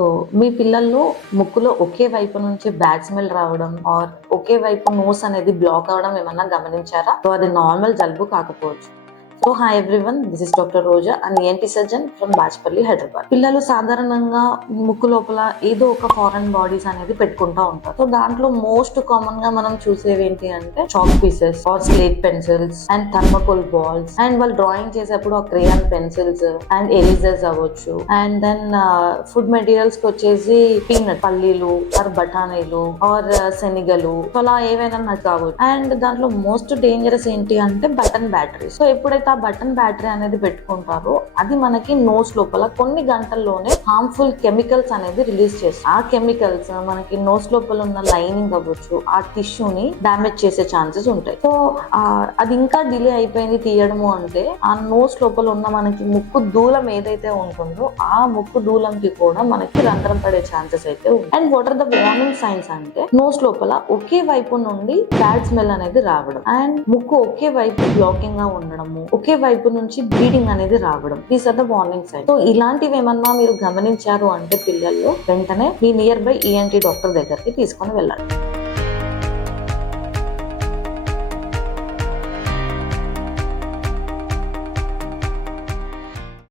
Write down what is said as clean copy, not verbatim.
So మీ పిల్లల్లో ముక్కులో ఒకే వైపు నుంచి బ్యాడ్ స్మెల్ రావడం ఆర్ ఒకే వైపు నోస్ అనేది బ్లాక్ అవడం ఏమన్నా గమనించారా? సో అది నార్మల్ జలుబు కాకపోవచ్చు. So hi everyone, this is doctor Roja and ENT surgeon from Bachupally, Hyderabad. పిల్లలు సాధారణంగా ముక్కు లోపల ఏదో ఒక ఫారెన్ బాడీస్ అనేది పెట్టుకుంటా ఉంటారు. సో దాంట్లో మోస్ట్ కామన్ గా మనం చూసేవి ఏంటి అంటే chalk pieces or slate pencils and thermocol balls, and వాళ్ళు డ్రాయింగ్ చేసేప్పుడు ఆ క్రేయాన్ పెన్సిల్స్ అండ్ ఎరేజర్స్ అవ్వచ్చు. అండ్ దెన్ ఫుడ్ మెటీరియల్స్ కి వచ్చేసి పీనట్ పల్లీలు ఆర్ బఠానీలు ఆర్ శనిగలు, అలా ఏవైనా నాకు కావచ్చు. అండ్ దాంట్లో మోస్ట్ డేంజరస్ ఏంటి అంటే బటన్ బ్యాటరీ. సో ఎప్పుడైతే ఆ బటన్ బ్యాటరీ అనేది పెట్టుకుంటారో అది మనకి నోస్ లోపల కొన్ని గంటల్లోనే హార్మ్ఫుల్ కెమికల్స్ అనేది రిలీజ్ చేస్తుంది. ఆ కెమికల్స్ మనకి నోస్ లోపల ఉన్న లైనింగ్ అవ్వచ్చు, ఆ టిష్యూని డామేజ్ చేసే ఛాన్సెస్ ఉంటాయి. సో అది ఇంకా డిలే అయిపోయింది తీయడము అంటే ఆ నోస్ లోపల ఉన్న మనకి ముక్కు దూలం ఏదైతే ఉంటుందో ఆ ముక్కు దూలంకి కూడా మనకి రంధ్రం పడే ఛాన్సెస్ అయితే ఉంటాయి. And what are the warning signs అంటే నోస్ లోపల ఒకే వైపు నుండి బ్యాడ్ స్మెల్ అనేది రావడం, అండ్ ముక్కు ఒకే వైపు బ్లాకింగ్ గా ఉండడము, ఒకే వైపు నుంచి బ్లీడింగ్ అనేది రావడం. These are the warning signs. So ఇలాంటివి ఏమన్నా మీరు గమనించారు అంటే పిల్లల్లో వెంటనే మీ నియర్ బై ENT డాక్టర్ దగ్గరికి తీసుకొని వెళ్ళండి.